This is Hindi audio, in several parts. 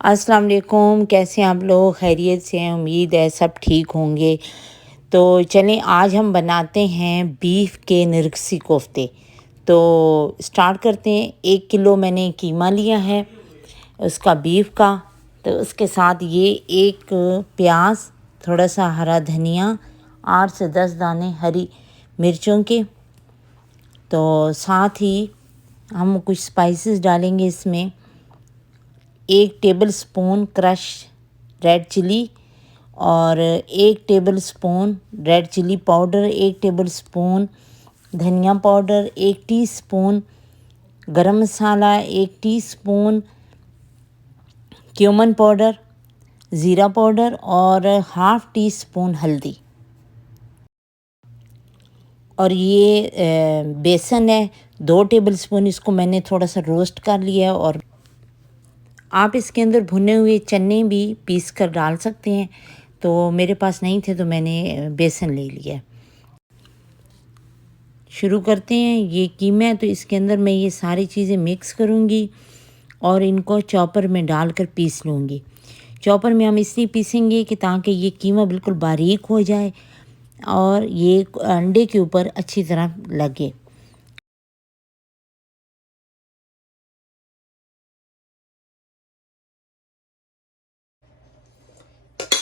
अस्सलाम वालेकुम। कैसे हैं आप लोग? खैरियत से हैं? उम्मीद है सब ठीक होंगे। तो चलें आज हम बनाते हैं बीफ के नरगिसी कोफ्ते। तो स्टार्ट करते हैं। 1 किलो मैंने कीमा लिया है उसका, बीफ का। तो उसके साथ ये एक प्याज, थोड़ा सा हरा धनिया, 8 से 10 दाने हरी मिर्चों के। तो साथ ही हम कुछ स्पाइसेस डालेंगे इसमें। 1 tablespoon crush red chili और 1 tablespoon red chili powder, 1 tablespoon धनिया powder, 1 teaspoon garam masala, 1 teaspoon cumin powder, ज़ीरा पाउडर और हाफ़ टी स्पून हल्दी। और ये बेसन है 2 टेबल स्पून, इसको मैंने थोड़ा सा रोस्ट कर लिया है। और आप इसके अंदर भुने हुए चने भी पीस कर डाल सकते हैं, तो मेरे पास नहीं थे तो मैंने बेसन ले लिया। शुरू करते हैं। ये कीमा है तो इसके अंदर मैं ये सारी चीज़ें मिक्स करूँगी और इनको चॉपर में डालकर पीस लूँगी। चॉपर में हम इसलिए पीसेंगे कि ताकि ये कीमा बिल्कुल बारीक हो जाए और ये अंडे के ऊपर अच्छी तरह लगे।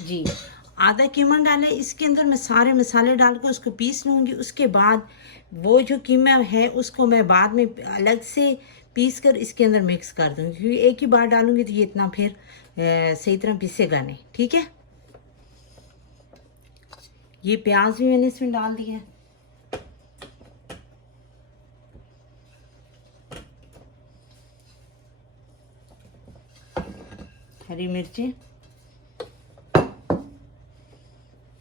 जी, आधा कीमा डालें। इसके अंदर मैं सारे मसाले डाल कर उसको पीस लूँगी। उसके बाद वो जो कीमा है उसको मैं बाद में अलग से पीस कर इसके अंदर मिक्स कर दूँगी, क्योंकि एक ही बार डालूँगी तो ये इतना फिर सही तरह पीसेगा नहीं। ठीक है। ये प्याज भी मैंने इसमें डाल दिया है। हरी मिर्ची,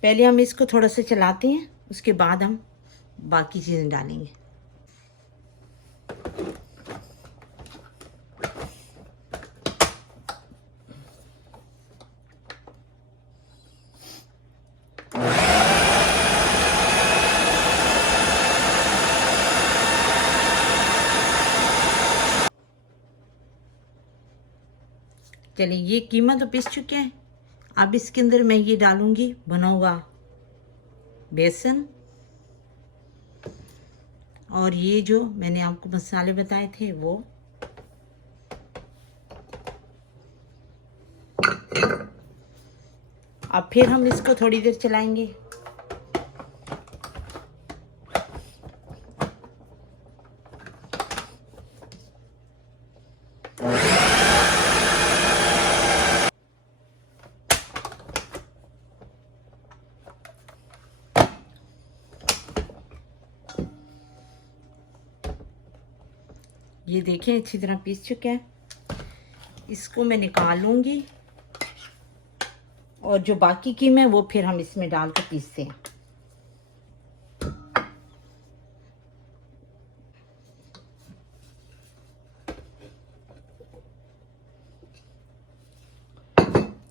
पहले हम इसको थोड़ा सा चलाते हैं, उसके बाद हम बाकी चीज़ें डालेंगे। चलिए, ये कीमा तो पिस चुके हैं। अब इसके अंदर मैं ये डालूंगी बना हुआ बेसन, और ये जो मैंने आपको मसाले बताए थे वो। अब फिर हम इसको थोड़ी देर चलाएंगे। ये देखें अच्छी तरह पीस चुका है। इसको मैं निकाल लूँगी और जो बाकी कीमा है वो फिर हम इसमें डाल कर पीसते हैं।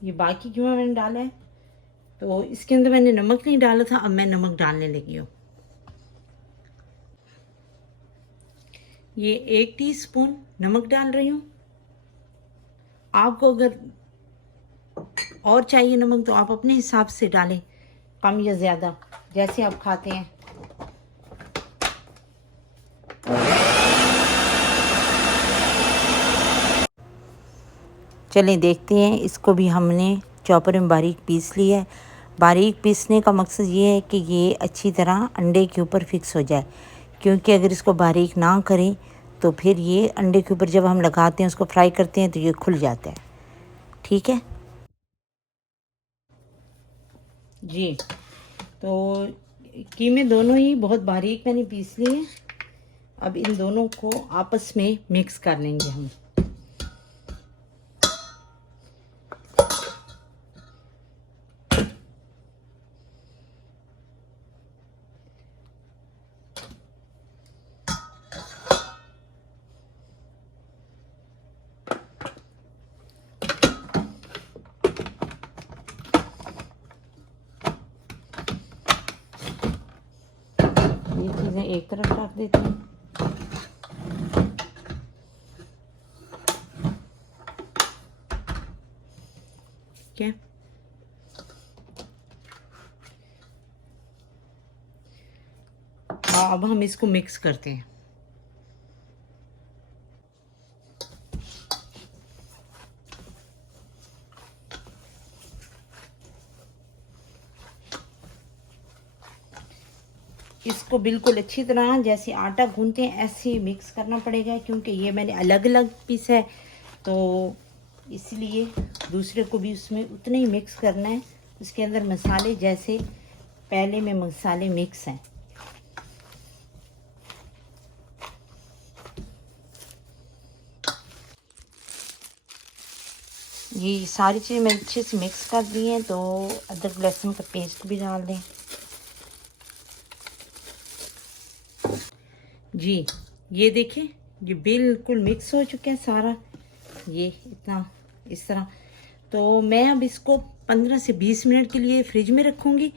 ये बाकी कीमा मैंने डाला है, तो इसके अंदर मैंने नमक नहीं डाला था, अब मैं नमक डालने लगी हूँ। ये 1 टीस्पून नमक डाल रही हूँ। आपको अगर और चाहिए नमक तो आप अपने हिसाब से डालें, कम या ज़्यादा, जैसे आप खाते हैं। चलें देखते हैं। इसको भी हमने चॉपर में बारीक पीस लिया है। बारीक पीसने का मकसद ये है कि ये अच्छी तरह अंडे के ऊपर फिक्स हो जाए, क्योंकि अगर इसको बारीक ना करें तो फिर ये अंडे के ऊपर जब हम लगाते हैं, उसको फ्राई करते हैं, तो ये खुल जाता है। ठीक है जी। तो कीमे दोनों ही बहुत बारीक मैंने पीस लिए हैं। अब इन दोनों को आपस में मिक्स कर लेंगे हम। ये चीज़ें एक तरफ रख देती हूँ। अब हम इसको मिक्स करते हैं। इसको बिल्कुल अच्छी तरह जैसे आटा गूंथते हैं ऐसे ही मिक्स करना पड़ेगा, क्योंकि ये मैंने अलग अलग पीस है तो इसलिए दूसरे को भी उसमें उतने ही मिक्स करना है। उसके अंदर मसाले जैसे पहले में मसाले मिक्स हैं। ये सारी चीज़ें मैंने अच्छे से मिक्स कर दी हैं। तो अदरक लहसुन का पेस्ट भी डाल दें। जी ये देखें, ये बिल्कुल मिक्स हो चुका है सारा, ये इतना इस तरह। तो मैं अब इसको 15 से 20 मिनट के लिए फ्रिज में रखूँगी,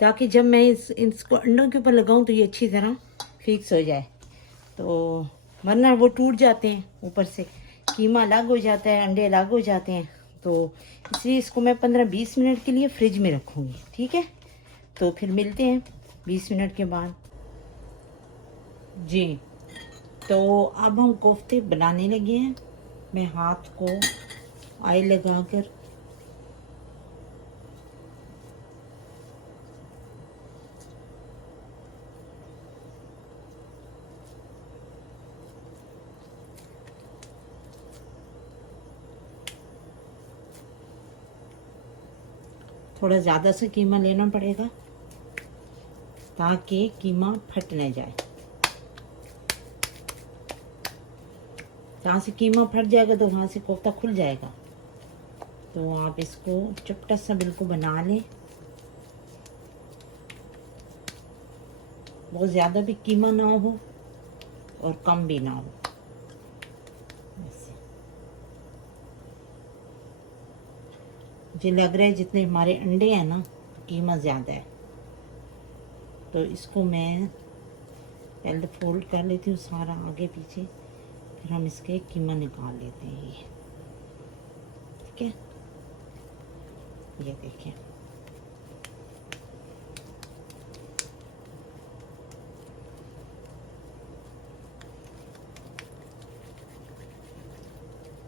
ताकि जब मैं इसको अंडों के ऊपर लगाऊँ तो ये अच्छी तरह फिक्स हो जाए। तो वरना वो टूट जाते हैं ऊपर से, कीमा अलग हो जाता है, अंडे अलग हो जाते हैं। तो इसलिए इसको मैं 15-20 मिनट के लिए फ्रिज में रखूँगी। ठीक है, तो फिर मिलते हैं 20 मिनट के बाद। जी तो अब हम कोफ्ते बनाने लगे हैं। मैं हाथ को ऑयल लगाकर थोड़ा ज़्यादा से कीमा लेना पड़ेगा ताकि कीमा फट न जाए। जहाँ से कीमा फट जाएगा तो वहाँ से कोफ्ता खुल जाएगा। तो आप इसको चपटा सा बिल्कुल बना लें, बहुत ज़्यादा भी कीमा ना हो और कम भी ना हो। मुझे लग रहा है जितने हमारे अंडे हैं ना कीमा ज़्यादा है, तो इसको मैं पहले फोल्ड कर लेती हूँ सारा आगे पीछे, फिर हम इसके कीमा निकाल लेते हैं। ये ठीक है, ये देखिए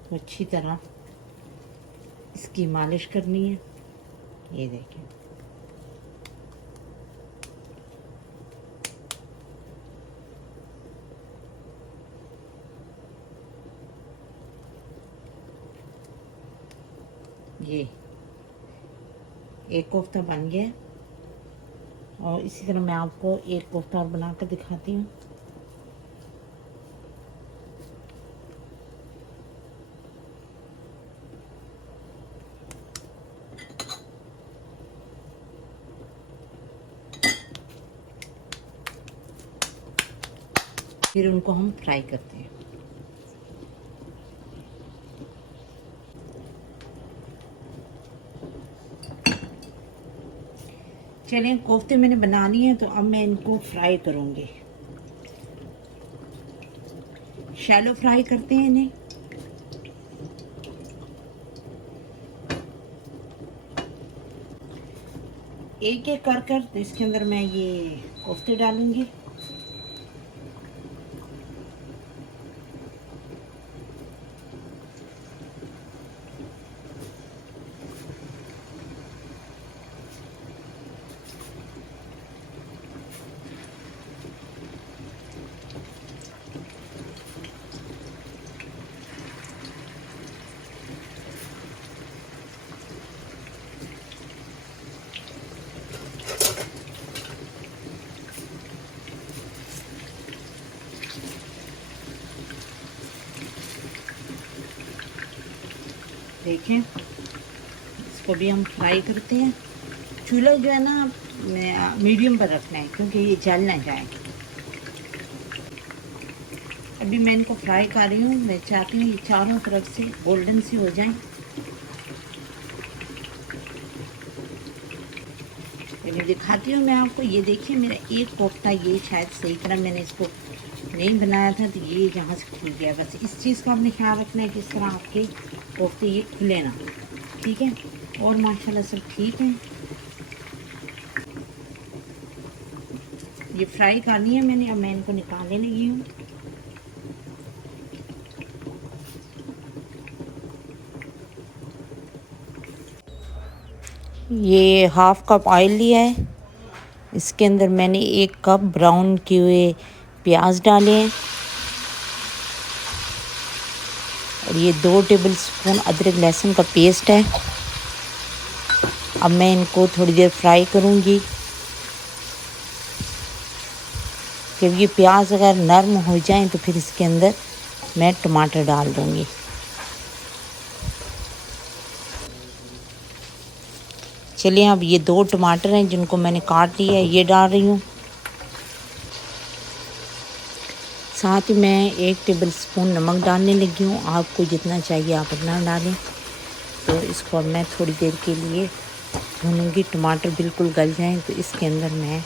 तो अच्छी तरह इसकी मालिश करनी है। ये देखिए ये एक कोफ्ता बन गया, और इसी तरह मैं आपको एक कोफ्ता और बनाकर दिखाती हूँ। फिर उनको हम फ्राई करते हैं। चलिए कोफ्ते मैंने बना लिए हैं, तो अब मैं इनको फ्राई करूँगी। शैलो फ्राई करते हैं इन्हें। एक एक कर कर तो इसके अंदर मैं ये कोफ्ते डालूंगी। देखें इसको भी हम फ्राई करते हैं। चूल्हा जो है ना मीडियम पर रखना है, क्योंकि ये जल ना जाए। अभी मैं इनको फ्राई कर रही हूँ। मैं चाहती हूँ ये चारों तरफ से गोल्डन सी हो जाएं। मैं दिखाती हूँ मैं आपको। ये देखिए मेरा एक कोफ्ता, ये शायद सही तरह मैंने इसको नहीं बनाया था, तो ये जहाँ से खुल गया। बस इस चीज़ का आपने ख्याल रखना है कि इस तरह आपके कोफ्ते ये खुले ना। ठीक है, और माशाल्लाह सब ठीक है। ये फ्राई करनी है मैंने, अब मैं इनको निकालने लगी हूँ। ये हाफ कप ऑयल लिया है, इसके अंदर मैंने 1 कप ब्राउन किए हुए प्याज डाले हैं और ये 2 टेबलस्पून अदरक लहसुन का पेस्ट है। अब मैं इनको थोड़ी देर फ्राई करूँगी। जब ये प्याज अगर नरम हो जाए तो फिर इसके अंदर मैं टमाटर डाल दूँगी। चलिए, अब ये 2 टमाटर हैं जिनको मैंने काट लिया है, ये डाल रही हूँ। साथ ही मैं 1 टेबलस्पून नमक डालने लगी हूँ। आपको जितना चाहिए आप उतना डालें। तो इसको अब मैं थोड़ी देर के लिए भूनूंगी। टमाटर बिल्कुल गल जाएं तो इसके अंदर मैं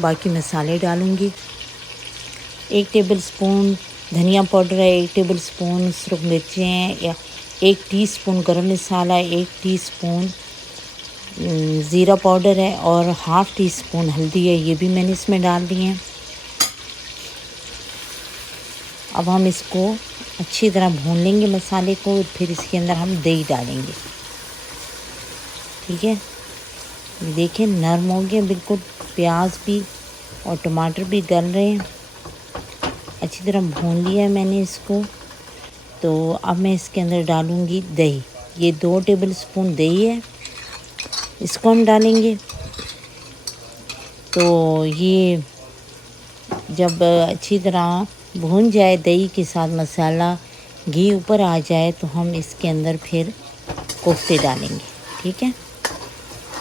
बाकी मसाले डालूंगी। 1 टेबलस्पून धनिया पाउडर है, 1 टेबलस्पून सुरख मिर्चें हैं, या 1 टीस्पून गरम मसाला, 1 टीस्पून ज़ीरा पाउडर है और हाफ़ टी स्पून हल्दी है, ये भी मैंने इसमें डाल दी है। अब हम इसको अच्छी तरह भून लेंगे मसाले को, फिर इसके अंदर हम दही डालेंगे। ठीक है, ये देखिए नरम हो गया बिल्कुल, प्याज भी और टमाटर भी गल रहे हैं। अच्छी तरह भून लिया है मैंने इसको। तो अब मैं इसके अंदर डालूँगी दही। ये 2 टेबलस्पून दही है, इसको हम डालेंगे। तो ये जब अच्छी तरह भून जाए दही के साथ, मसाला घी ऊपर आ जाए, तो हम इसके अंदर फिर कोफ्ते डालेंगे। ठीक है,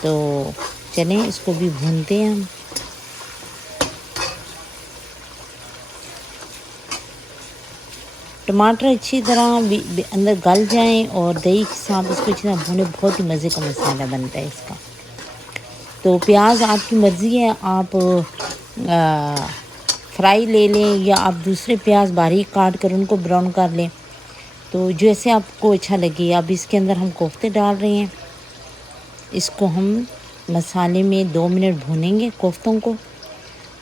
तो चलें इसको भी भूनते हैं हम। टमाटर अच्छी तरह अंदर गल जाएं और दही के साथ इसको अच्छी तरह भूने, बहुत ही मज़े का मसाला बनता है इसका। तो प्याज आपकी मर्ज़ी है, आप फ्राई ले लें या आप दूसरे प्याज बारीक काट कर उनको ब्राउन कर लें, तो जैसे आपको अच्छा लगे। अब इसके अंदर हम कोफ्ते डाल रहे हैं। इसको हम मसाले में 2 मिनट भूनेंगे कोफ्तों को,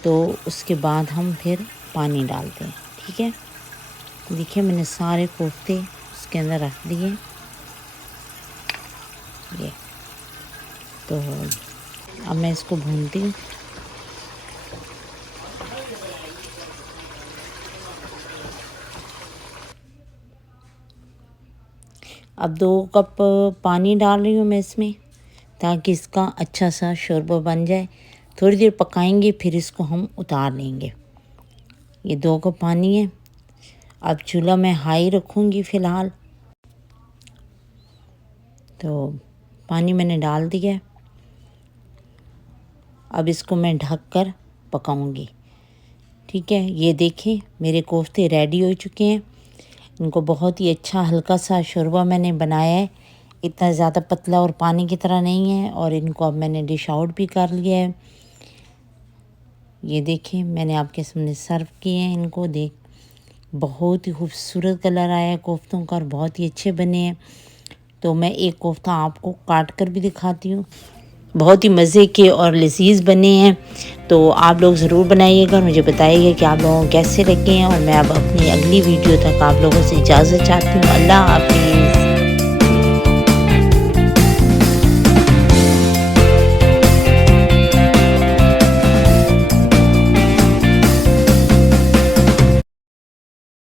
तो उसके बाद हम फिर पानी डालते हैं। ठीक है, देखिए मैंने सारे कोफ्ते उसके अंदर रख दिए। ये तो अब मैं इसको भूनती हूँ। अब 2 कप पानी डाल रही हूँ मैं इसमें, ताकि इसका अच्छा सा शोरबा बन जाए। थोड़ी देर पकाएंगे, फिर इसको हम उतार लेंगे। ये 2 कप पानी है। अब चूल्हा मैं हाई रखूँगी फ़िलहाल। तो पानी मैंने डाल दिया है। अब इसको मैं ढक कर पकाऊँगी। ठीक है, ये देखें मेरे कोफ्ते रेडी हो चुके हैं। इनको बहुत ही अच्छा हल्का सा शोरबा मैंने बनाया है, इतना ज़्यादा पतला और पानी की तरह नहीं है। और इनको अब मैंने डिश आउट भी कर लिया है। ये देखें मैंने आपके सामने सर्व किए हैं इनको। देख, बहुत ही खूबसूरत कलर आया है कोफ्तों का और बहुत ही अच्छे बने हैं। तो मैं एक कोफ्ता आपको काट कर भी दिखाती हूँ। बहुत ही मज़े के और लजीज बने हैं। तो आप लोग ज़रूर बनाइएगा और मुझे बताइएगा कि आप लोगों को कैसे लगे हैं। और मैं अब अपनी अगली वीडियो तक आप लोगों से इजाज़त चाहती हूँ। अल्लाह हाफ़िज़।